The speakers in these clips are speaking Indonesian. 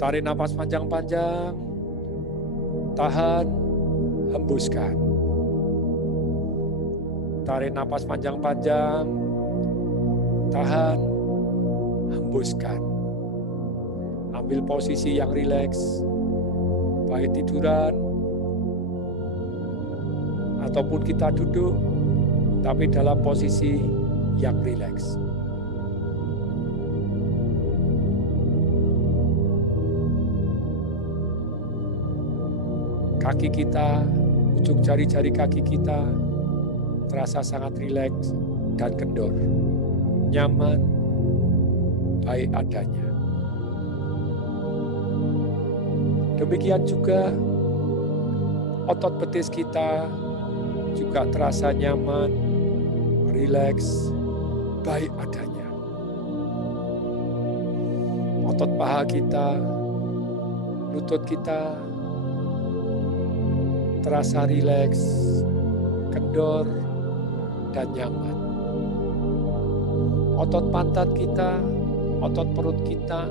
Tarik napas panjang-panjang. Tahan, hembuskan. Tarik napas panjang-panjang. Tahan, hembuskan. Ambil posisi yang rileks. Baik tiduran, ataupun kita duduk, tapi dalam posisi yang rileks. Kaki kita, ujung jari-jari kaki kita terasa sangat rileks dan kendor, nyaman, baik adanya. Demikian juga otot betis kita juga terasa nyaman, rileks, baik adanya. Otot paha kita, lutut kita terasa rileks, kendor, dan nyaman. Otot pantat kita, otot perut kita,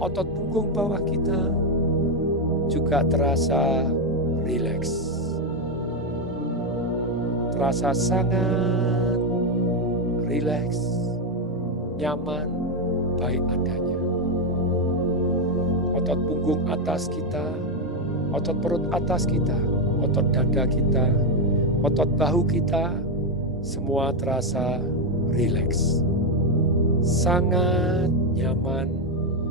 otot punggung bawah kita juga terasa rileks. Terasa sangat rileks, nyaman, baik adanya. Otot punggung atas kita, otot perut atas kita, otot dada kita, otot bahu kita, semua terasa rileks. Sangat nyaman,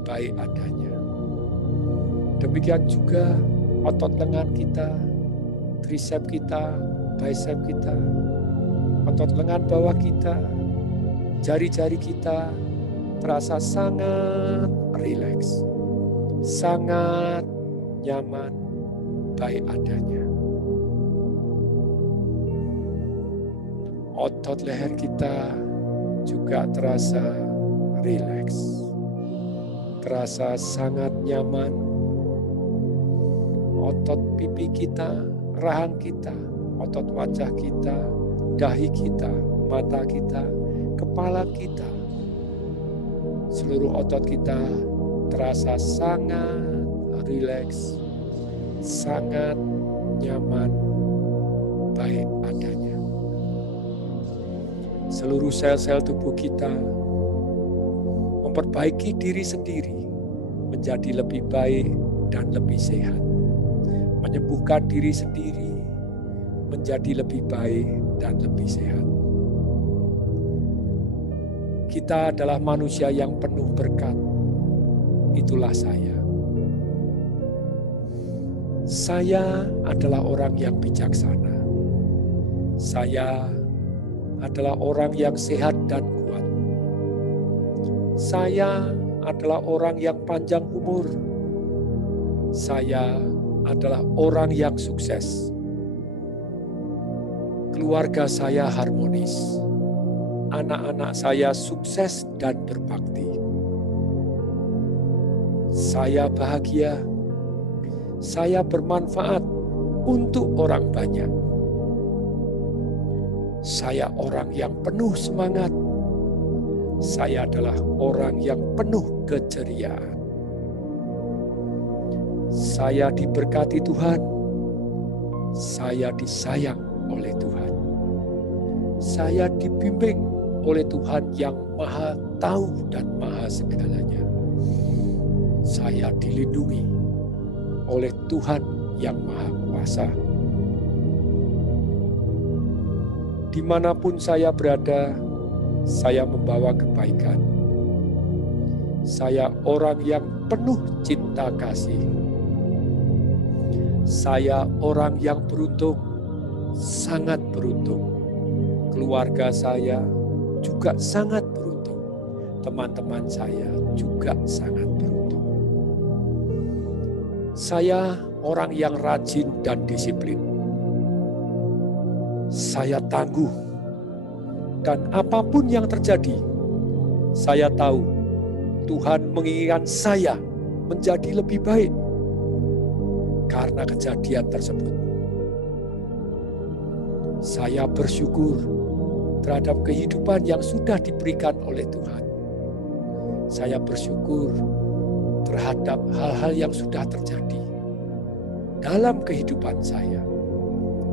baik adanya. Demikian juga otot lengan kita, tricep kita, bicep kita, otot lengan bawah kita, jari-jari kita terasa sangat rileks, sangat nyaman, baik adanya. Otot leher kita juga terasa rileks, terasa sangat nyaman. Otot pipi kita, rahang kita, otot wajah kita, dahi kita, mata kita, kepala kita, seluruh otot kita terasa sangat rileks, sangat nyaman, baik adanya. Seluruh sel-sel tubuh kita memperbaiki diri sendiri menjadi lebih baik dan lebih sehat. Menyembuhkan diri sendiri menjadi lebih baik dan lebih sehat. Kita adalah manusia yang penuh berkat. Itulah saya. Saya adalah orang yang bijaksana. Saya adalah orang yang sehat dan kuat. Saya adalah orang yang panjang umur. Saya adalah orang yang sukses. Keluarga saya harmonis. Anak-anak saya sukses dan berbakti. Saya bahagia. Saya bermanfaat untuk orang banyak. Saya orang yang penuh semangat. Saya adalah orang yang penuh keceriaan. Saya diberkati Tuhan. Saya disayang oleh Tuhan. Saya dibimbing oleh Tuhan yang Maha Tahu dan Maha Segalanya. Saya dilindungi oleh Tuhan yang Maha Kuasa. Dimanapun saya berada, saya membawa kebaikan. Saya orang yang penuh cinta kasih. Saya orang yang beruntung, sangat beruntung. Keluarga saya juga sangat beruntung. Teman-teman saya juga sangat beruntung. Saya orang yang rajin dan disiplin. Saya tangguh, dan apapun yang terjadi, saya tahu Tuhan menginginkan saya menjadi lebih baik karena kejadian tersebut. Saya bersyukur terhadap kehidupan yang sudah diberikan oleh Tuhan. Saya bersyukur terhadap hal-hal yang sudah terjadi dalam kehidupan saya.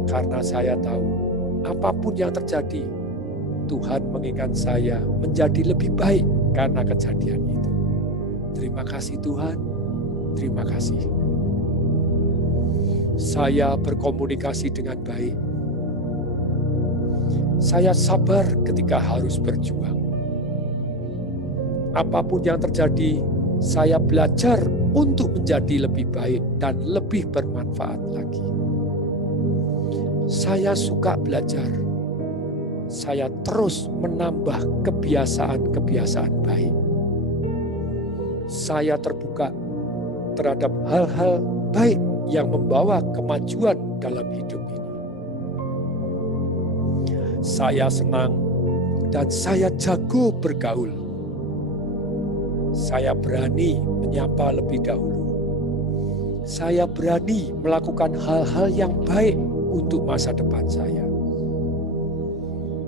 Karena saya tahu apapun yang terjadi, Tuhan menginginkan saya menjadi lebih baik karena kejadian itu. Terima kasih Tuhan, terima kasih. Saya berkomunikasi dengan baik. Saya sabar ketika harus berjuang. Apapun yang terjadi, saya belajar untuk menjadi lebih baik dan lebih bermanfaat lagi. Saya suka belajar. Saya terus menambah kebiasaan-kebiasaan baik. Saya terbuka terhadap hal-hal baik yang membawa kemajuan dalam hidup ini. Saya senang dan saya jago bergaul. Saya berani menyapa lebih dahulu. Saya berani melakukan hal-hal yang baik untuk masa depan saya.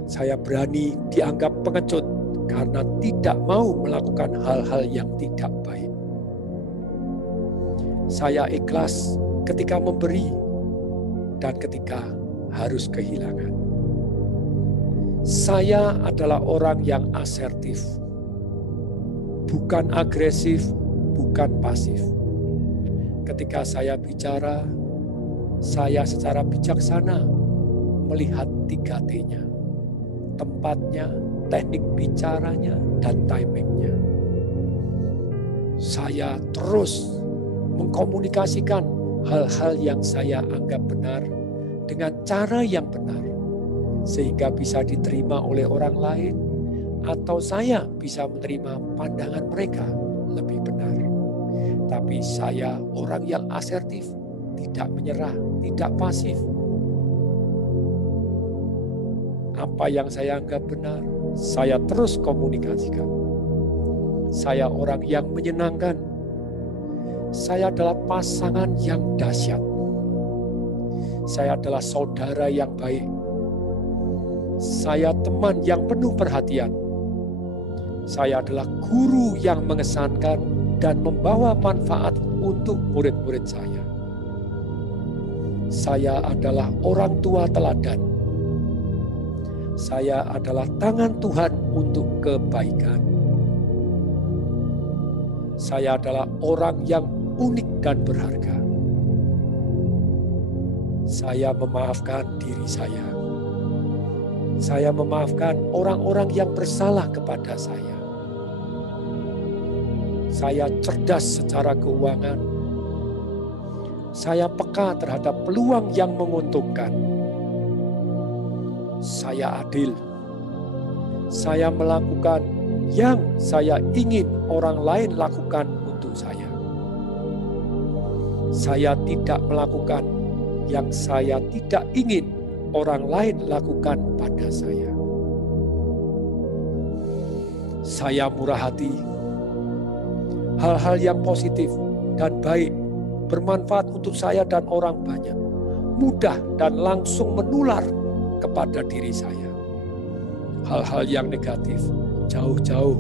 Saya berani dianggap pengecut karena tidak mau melakukan hal-hal yang tidak baik. Saya ikhlas ketika memberi dan ketika harus kehilangan. Saya adalah orang yang asertif, bukan agresif, bukan pasif. Ketika saya bicara, saya secara bijaksana melihat 3T-nya. Tempatnya, teknik bicaranya, dan timingnya. Saya terus mengkomunikasikan hal-hal yang saya anggap benar dengan cara yang benar, sehingga bisa diterima oleh orang lain, atau saya bisa menerima pandangan mereka lebih benar. Tapi saya orang yang asertif, tidak menyerah, tidak pasif. Apa yang saya anggap benar, saya terus komunikasikan. Saya orang yang menyenangkan. Saya adalah pasangan yang dahsyat. Saya adalah saudara yang baik. Saya teman yang penuh perhatian. Saya adalah guru yang mengesankan dan membawa manfaat untuk murid-murid saya. Saya adalah orang tua teladan. Saya adalah tangan Tuhan untuk kebaikan. Saya adalah orang yang unik dan berharga. Saya memaafkan diri saya. Saya memaafkan orang-orang yang bersalah kepada saya. Saya cerdas secara keuangan. Saya peka terhadap peluang yang menguntungkan. Saya adil. Saya melakukan yang saya ingin orang lain lakukan untuk saya. Saya tidak melakukan yang saya tidak ingin orang lain lakukan pada saya. Saya murah hati. Hal-hal yang positif dan baik bermanfaat untuk saya dan orang banyak, mudah dan langsung menular kepada diri saya. Hal-hal yang negatif jauh-jauh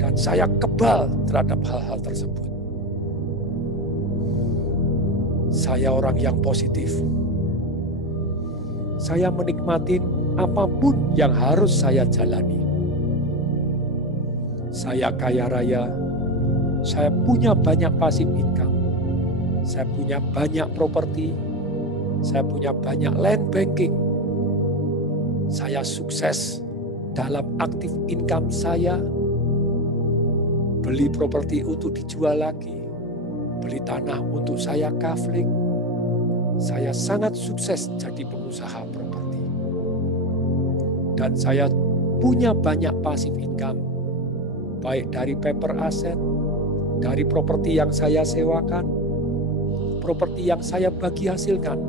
dan saya kebal terhadap hal-hal tersebut. Saya orang yang positif. Saya menikmati apapun yang harus saya jalani. Saya kaya raya. Saya punya banyak passive income. Saya punya banyak properti. Saya punya banyak land banking. Saya sukses dalam aktif income saya. Beli properti untuk dijual lagi. Beli tanah untuk saya kafling. Saya sangat sukses jadi pengusaha properti. Dan saya punya banyak passive income. Baik dari paper asset, dari properti yang saya sewakan, properti yang saya bagi hasilkan,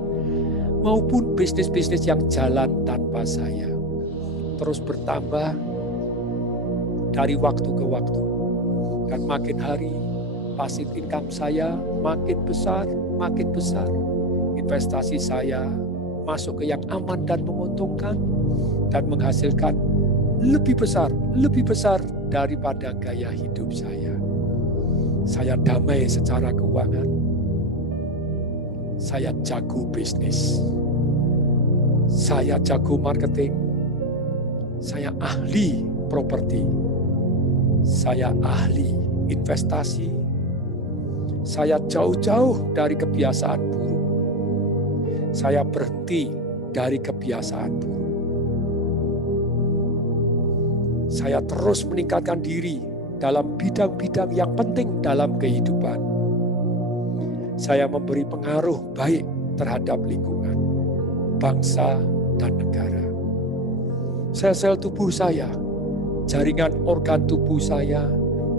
maupun bisnis-bisnis yang jalan tanpa saya. Terus bertambah dari waktu ke waktu. Dan makin hari, passive income saya makin besar, makin besar. Investasi saya masuk ke yang aman dan menguntungkan, dan menghasilkan lebih besar daripada gaya hidup saya. Saya damai secara keuangan. Saya jago bisnis. Saya jago marketing. Saya ahli properti. Saya ahli investasi. Saya jauh-jauh dari kebiasaan buruk. Saya berhenti dari kebiasaan buruk. Saya terus meningkatkan diri dalam bidang-bidang yang penting dalam kehidupan. Saya memberi pengaruh baik terhadap lingkungan, bangsa, dan negara. Sel-sel tubuh saya, jaringan organ tubuh saya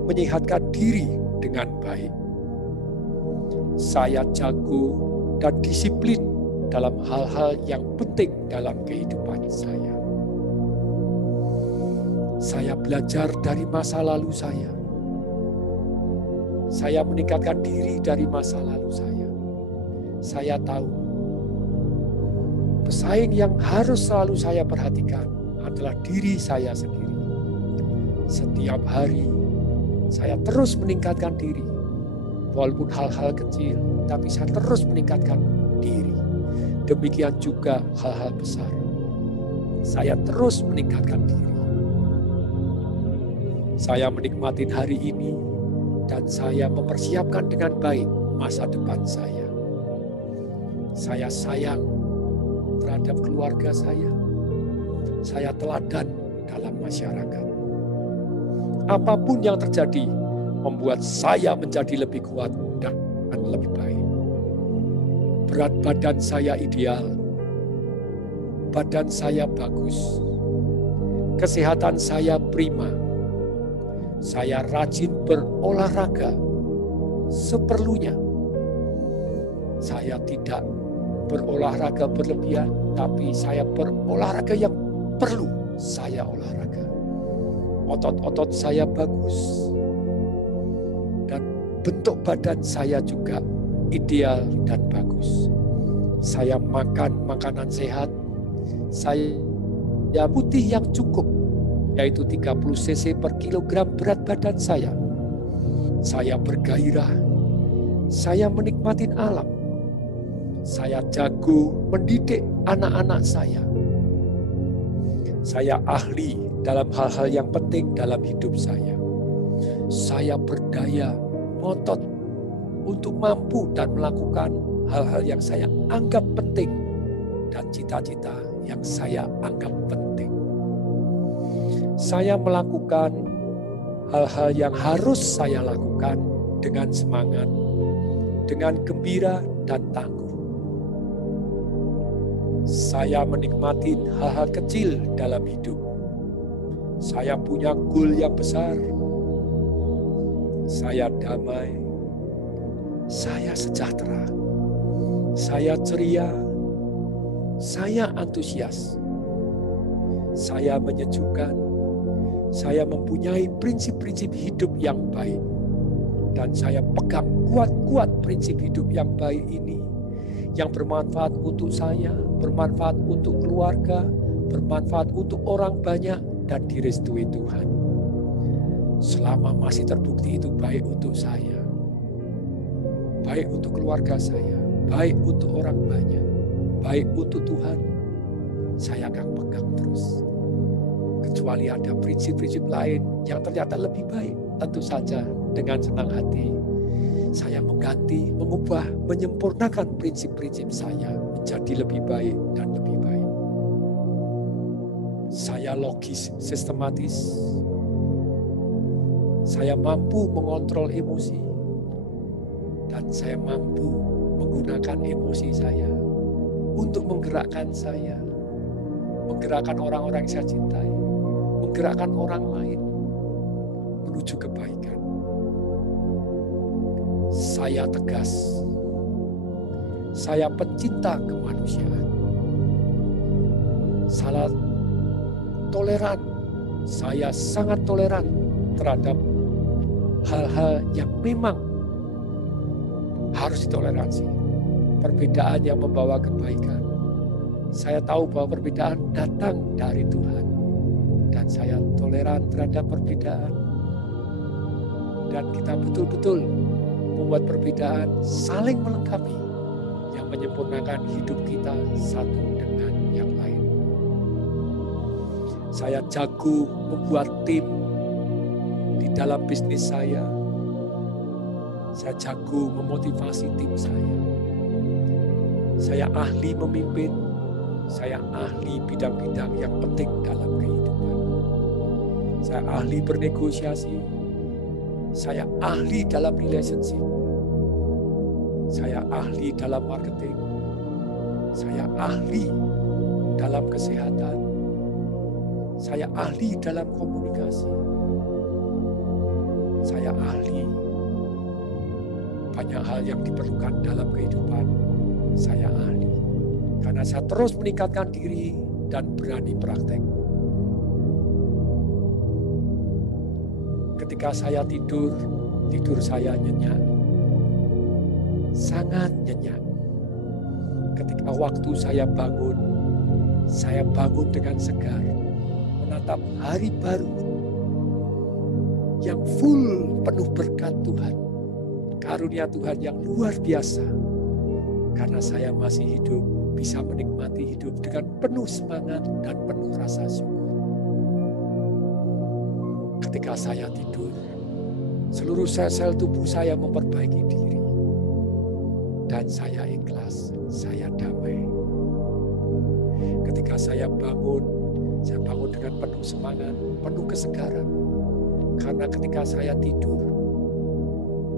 menyehatkan diri dengan baik. Saya jago dan disiplin dalam hal-hal yang penting dalam kehidupan saya. Saya belajar dari masa lalu saya. Saya meningkatkan diri dari masa lalu saya. Saya tahu pesaing yang harus selalu saya perhatikan adalah diri saya sendiri. Setiap hari saya terus meningkatkan diri. Walaupun hal-hal kecil, tapi saya terus meningkatkan diri. Demikian juga hal-hal besar. Saya terus meningkatkan diri. Saya menikmati hari ini dan saya mempersiapkan dengan baik masa depan saya. Saya sayang terhadap keluarga saya. Saya teladan dalam masyarakat. Apapun yang terjadi membuat saya menjadi lebih kuat dan lebih baik. Berat badan saya ideal. Badan saya bagus. Kesehatan saya prima. Saya rajin berolahraga seperlunya. Saya tidak berolahraga berlebihan, tapi saya berolahraga yang perlu saya olahraga. Otot-otot saya bagus. Dan bentuk badan saya juga ideal dan bagus. Saya makan makanan sehat. Saya putih yang cukup, yaitu 30 cc per kilogram berat badan saya. Saya bergairah. Saya menikmati alam. Saya jago mendidik anak-anak saya. Saya ahli dalam hal-hal yang penting dalam hidup saya. Saya berdaya, ngotot untuk mampu dan melakukan hal-hal yang saya anggap penting dan cita-cita yang saya anggap penting. Saya melakukan hal-hal yang harus saya lakukan dengan semangat, dengan gembira dan tangguh. Saya menikmati hal-hal kecil dalam hidup. Saya punya goal yang besar. Saya damai. Saya sejahtera. Saya ceria. Saya antusias. Saya menyejukkan. Saya mempunyai prinsip-prinsip hidup yang baik. Dan saya pegang kuat-kuat prinsip hidup yang baik ini. Yang bermanfaat untuk saya, bermanfaat untuk keluarga, bermanfaat untuk orang banyak, dan direstui Tuhan. Selama masih terbukti itu baik untuk saya, baik untuk keluarga saya, baik untuk orang banyak, baik untuk Tuhan, saya akan pegang terus. Kecuali ada prinsip-prinsip lain yang ternyata lebih baik, tentu saja dengan senang hati saya mengganti, mengubah, menyempurnakan prinsip-prinsip saya menjadi lebih baik dan lebih baik. Saya logis, sistematis. Saya mampu mengontrol emosi. Dan saya mampu menggunakan emosi saya untuk menggerakkan saya. Menggerakkan orang-orang yang saya cintai. Menggerakkan orang lain menuju kebaikan. Saya tegas. Saya pencinta kemanusiaan. Saya toleran. Saya sangat toleran terhadap hal-hal yang memang harus ditoleransi. Perbedaan yang membawa kebaikan. Saya tahu bahwa perbedaan datang dari Tuhan. Dan saya toleran terhadap perbedaan. Dan kita betul-betul membuat perbedaan saling melengkapi yang menyempurnakan hidup kita satu dengan yang lain. Saya jago membuat tim di dalam bisnis saya. Saya jago memotivasi tim saya. Saya ahli memimpin. Saya ahli bidang-bidang yang penting dalam kehidupan. Saya ahli bernegosiasi. Saya ahli dalam relationship. Saya ahli dalam marketing. Saya ahli dalam kesehatan. Saya ahli dalam komunikasi. Saya ahli banyak hal yang diperlukan dalam kehidupan. Saya ahli. Karena saya terus meningkatkan diri dan berani praktek. Ketika saya tidur saya nyenyak. Sangat nyenyak. Ketika waktu saya bangun dengan segar. Menatap hari baru yang full penuh berkat Tuhan. Karunia Tuhan yang luar biasa. Karena saya masih hidup, bisa menikmati hidup dengan penuh semangat dan penuh rasa syukur. Ketika saya tidur, seluruh sel-sel tubuh saya memperbaiki diri. Dan saya ikhlas, saya damai. Ketika saya bangun dengan penuh semangat, penuh kesegaran. Karena ketika saya tidur,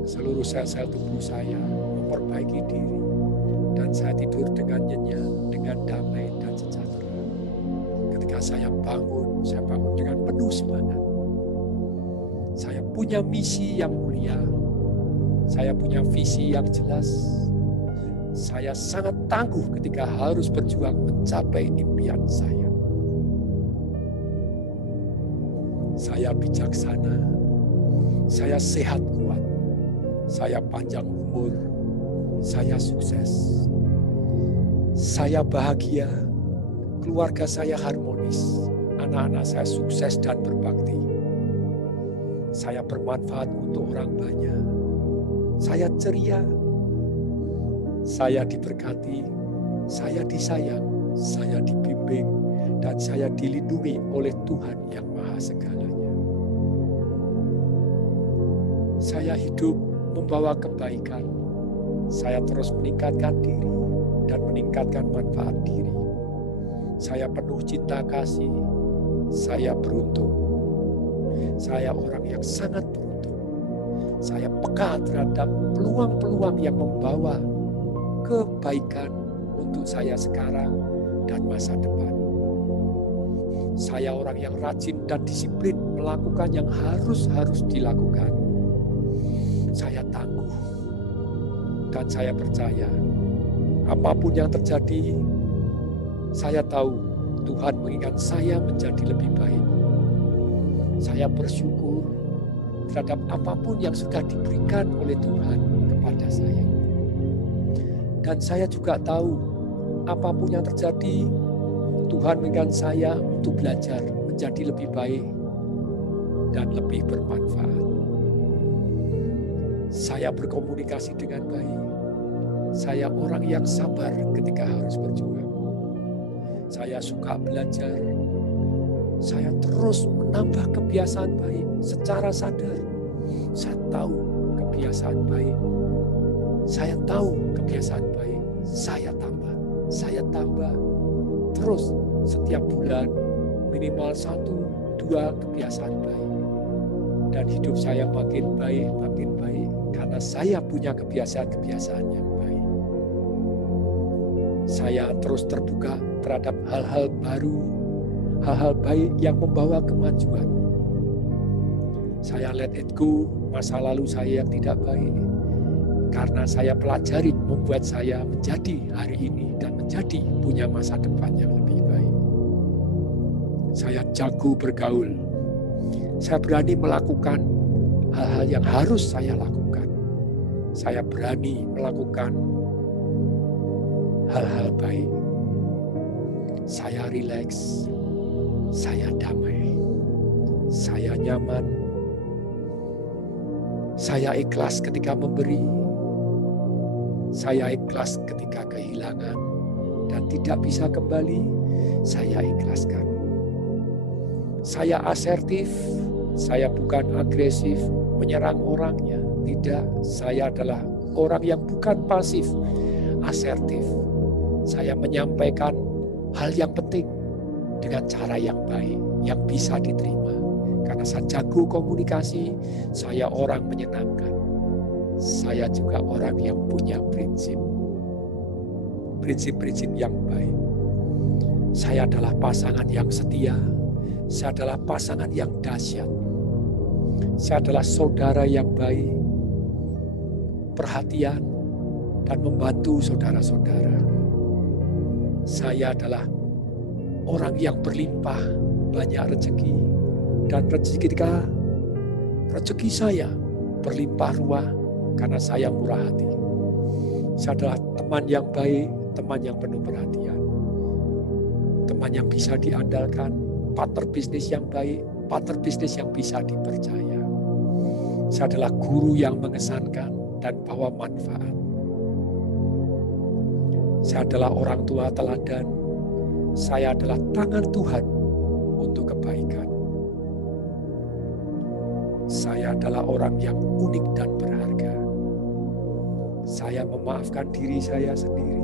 seluruh sel-sel tubuh saya memperbaiki diri. Dan saya tidur dengan nyenyak, dengan damai dan sejahtera. Ketika saya bangun dengan penuh semangat. Saya punya misi yang mulia. Saya punya visi yang jelas. Saya sangat tangguh ketika harus berjuang mencapai impian saya. Saya bijaksana. Saya sehat kuat. Saya panjang umur. Saya sukses. Saya bahagia. Keluarga saya harmonis. Anak-anak saya sukses dan berbakti. Saya bermanfaat untuk orang banyak. Saya ceria. Saya diberkati. Saya disayang. Saya dibimbing. Dan saya dilindungi oleh Tuhan yang Maha Segalanya. Saya hidup membawa kebaikan. Saya terus meningkatkan diri dan meningkatkan manfaat diri. Saya penuh cinta kasih. Saya beruntung. Saya orang yang sangat beruntung. Saya peka terhadap peluang-peluang yang membawa kebaikan untuk saya sekarang dan masa depan. Saya orang yang rajin dan disiplin melakukan yang harus dilakukan. Saya tangguh dan saya percaya apapun yang terjadi, saya tahu Tuhan mengingat saya menjadi lebih baik. Saya bersyukur terhadap apapun yang sudah diberikan oleh Tuhan kepada saya. Dan saya juga tahu apapun yang terjadi, Tuhan mengingat saya untuk belajar menjadi lebih baik dan lebih bermanfaat. Saya berkomunikasi dengan baik. Saya orang yang sabar ketika harus berjuang. Saya suka belajar. Saya terus menambah kebiasaan baik secara sadar. Saya tahu kebiasaan baik. Saya tahu kebiasaan baik. Saya tambah. Terus setiap bulan minimal 1-2 kebiasaan baik. Dan hidup saya makin baik. Karena saya punya kebiasaan-kebiasaan yang baik. Saya terus terbuka terhadap hal-hal baru, hal-hal baik yang membawa kemajuan. Saya let it go masa lalu saya yang tidak baik. Karena saya pelajari membuat saya menjadi hari ini dan menjadi punya masa depan yang lebih baik. Saya jago bergaul. Saya berani melakukan hal-hal yang harus saya lakukan. Saya berani melakukan hal-hal baik. Saya rileks. Saya damai. Saya nyaman. Saya ikhlas ketika memberi. Saya ikhlas ketika kehilangan dan tidak bisa kembali. Saya ikhlaskan. Saya asertif. Saya bukan agresif menyerang orangnya. Tidak, saya adalah orang yang bukan pasif, asertif. Saya menyampaikan hal yang penting dengan cara yang baik, yang bisa diterima. Karena saya jago komunikasi, saya orang menyenangkan. Saya juga orang yang punya prinsip-prinsip yang baik. Saya adalah pasangan yang setia. Saya adalah pasangan yang dahsyat. Saya adalah saudara yang baik, perhatian, dan membantu saudara-saudara. Saya adalah orang yang berlimpah, banyak rezeki, dan rezeki saya berlimpah ruah karena saya murah hati. Saya adalah teman yang baik, teman yang penuh perhatian, teman yang bisa diandalkan, partner bisnis yang baik, partner bisnis yang bisa dipercaya. Saya adalah guru yang mengesankan dan bawa manfaat. Saya adalah orang tua teladan. Saya adalah tangan Tuhan untuk kebaikan. Saya adalah orang yang unik dan berharga. Saya memaafkan diri saya sendiri.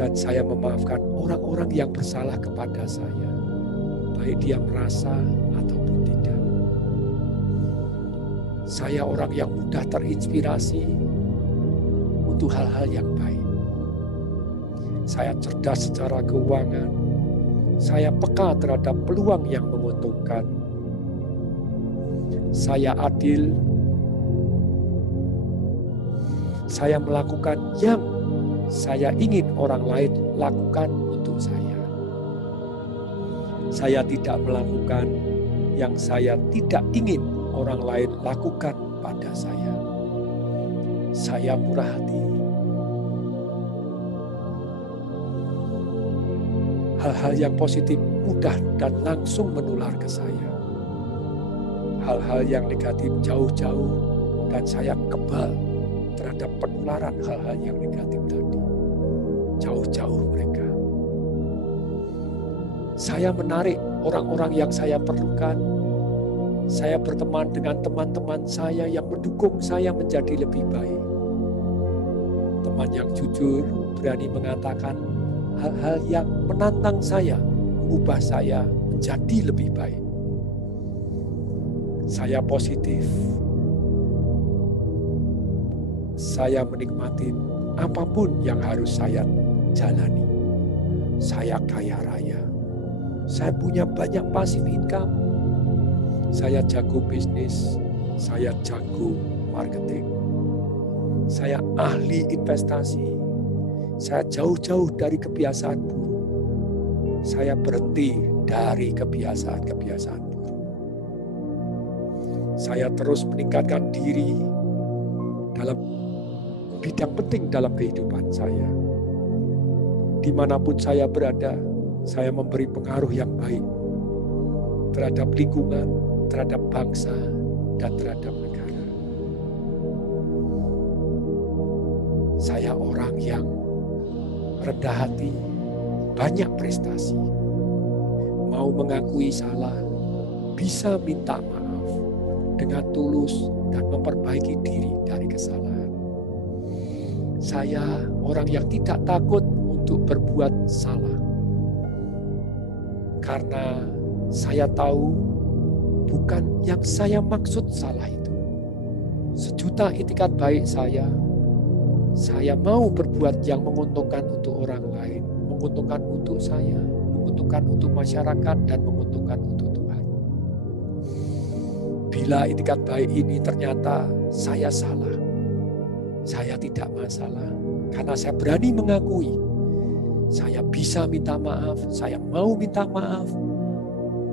Dan saya memaafkan orang-orang yang bersalah kepada saya. Baik dia merasa ataupun tidak. Saya orang yang mudah terinspirasi untuk hal-hal yang baik. Saya cerdas secara keuangan. Saya peka terhadap peluang yang menguntungkan. Saya adil. Saya melakukan yang saya ingin orang lain lakukan untuk saya. Saya tidak melakukan yang saya tidak ingin orang lain lakukan pada saya. Saya murah hati. Hal-hal yang positif mudah dan langsung menular ke saya. Hal-hal yang negatif jauh-jauh dan saya kebal terhadap penularan hal-hal yang negatif tadi. Jauh-jauh mereka. Saya menarik orang-orang yang saya perlukan. Saya berteman dengan teman-teman saya yang mendukung saya menjadi lebih baik. Teman yang jujur, berani mengatakan hal-hal yang menantang saya, mengubah saya menjadi lebih baik. Saya positif. Saya menikmati apapun yang harus saya jalani. Saya kaya raya. Saya punya banyak passive income. Saya jago bisnis. Saya jago marketing. Saya ahli investasi. Saya jauh-jauh dari kebiasaan buruk. Saya berhenti dari kebiasaan-kebiasaan buruk. Saya terus meningkatkan diri dalam bidang penting dalam kehidupan saya. Dimanapun saya berada, saya memberi pengaruh yang baik terhadap lingkungan, terhadap bangsa, dan terhadap negara. Saya orang yang rendah hati, banyak prestasi, mau mengakui salah, bisa minta maaf dengan tulus dan memperbaiki diri dari kesalahan. Saya orang yang tidak takut untuk berbuat salah. Karena saya tahu bukan yang saya maksud salah itu. Sejuta itikat baik saya mau berbuat yang menguntungkan untuk orang lain, menguntungkan untuk saya, menguntungkan untuk masyarakat, dan menguntungkan untuk Tuhan. Bila itikat baik ini ternyata saya salah, saya tidak masalah, karena saya berani mengakui. Saya bisa minta maaf, saya mau minta maaf,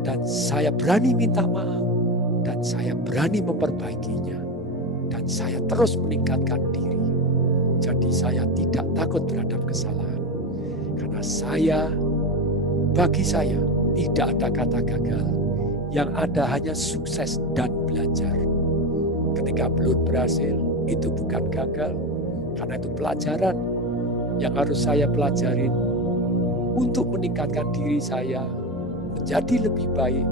dan saya berani minta maaf, dan saya berani memperbaikinya, dan saya terus meningkatkan diri. Jadi saya tidak takut terhadap kesalahan, karena bagi saya tidak ada kata gagal, yang ada hanya sukses dan belajar. ketika belum berhasil, itu bukan gagal. Karena itu pelajaran yang harus saya pelajarin untuk meningkatkan diri saya menjadi lebih baik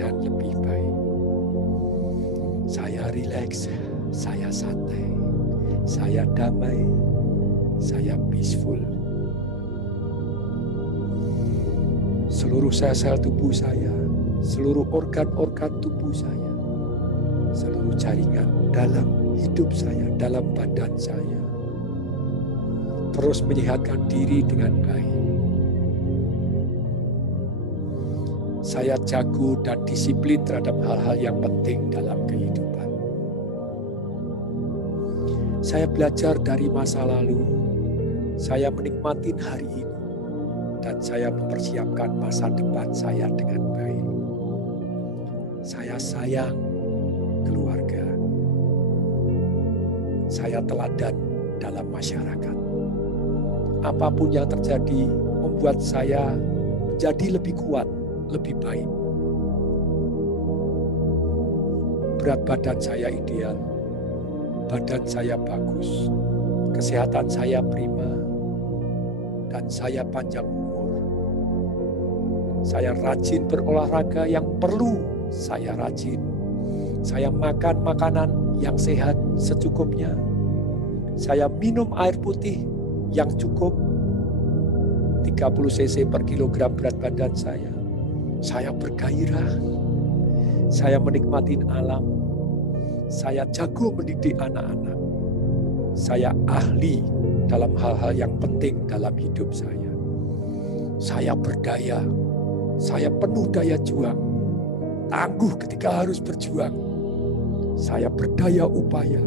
dan lebih baik. Saya rileks, saya santai, saya damai, saya peaceful. Seluruh sel-sel tubuh saya, seluruh organ-organ tubuh saya, seluruh jaringan dalam hidup saya, dalam badan saya, terus menyehatkan diri dengan baik. Saya jago dan disiplin terhadap hal-hal yang penting dalam kehidupan. Saya belajar dari masa lalu, saya menikmati hari ini, dan saya mempersiapkan masa depan saya dengan baik. Saya sayang keluarga. Saya teladan dalam masyarakat. Apapun yang terjadi membuat saya menjadi lebih kuat, lebih baik. Berat badan saya ideal, badan saya bagus, kesehatan saya prima, dan saya panjang umur. Saya rajin berolahraga yang perlu saya rajin. Saya makan makanan yang sehat secukupnya. Saya minum air putih yang cukup 30 cc per kilogram berat badan saya. Saya bergairah. Saya menikmati alam. Saya jago mendidik anak-anak. Saya ahli dalam hal-hal yang penting dalam hidup saya. Saya berdaya. Saya penuh daya juang. Tangguh ketika harus berjuang. Saya berdaya upaya.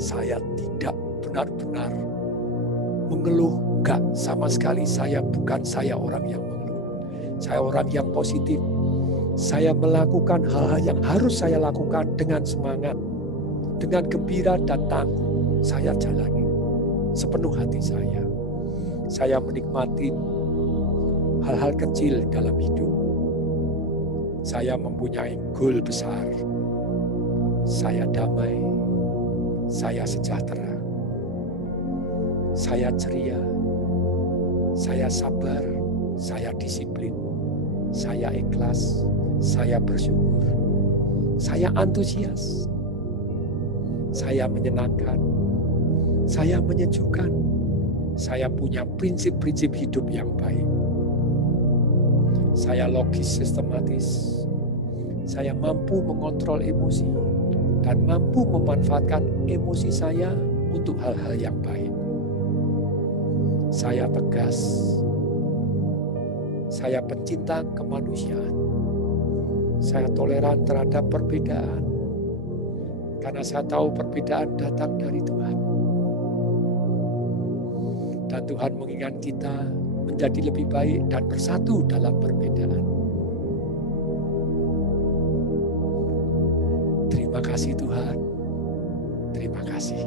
Saya tidak benar-benar mengeluh. Enggak, sama sekali bukan saya orang yang mengeluh. Saya orang yang positif. Saya melakukan hal-hal yang harus saya lakukan dengan semangat. Dengan gembira dan tangguh. Saya jalani sepenuh hati saya. Saya menikmati hal-hal kecil dalam hidup. Saya mempunyai goal besar. Saya damai. Saya sejahtera. Saya ceria. Saya sabar. Saya disiplin. Saya ikhlas. Saya bersyukur. Saya antusias. Saya menyenangkan. Saya menyejukkan. Saya punya prinsip-prinsip hidup yang baik. Saya logis, sistematis. Saya mampu mengontrol emosi dan mampu memanfaatkan emosi saya untuk hal-hal yang baik. Saya tegas. Saya pencinta kemanusiaan. Saya toleran terhadap perbedaan. Karena saya tahu perbedaan datang dari Tuhan. Dan Tuhan mengingat kita menjadi lebih baik dan bersatu dalam perbedaan. Terima kasih Tuhan. Terima kasih.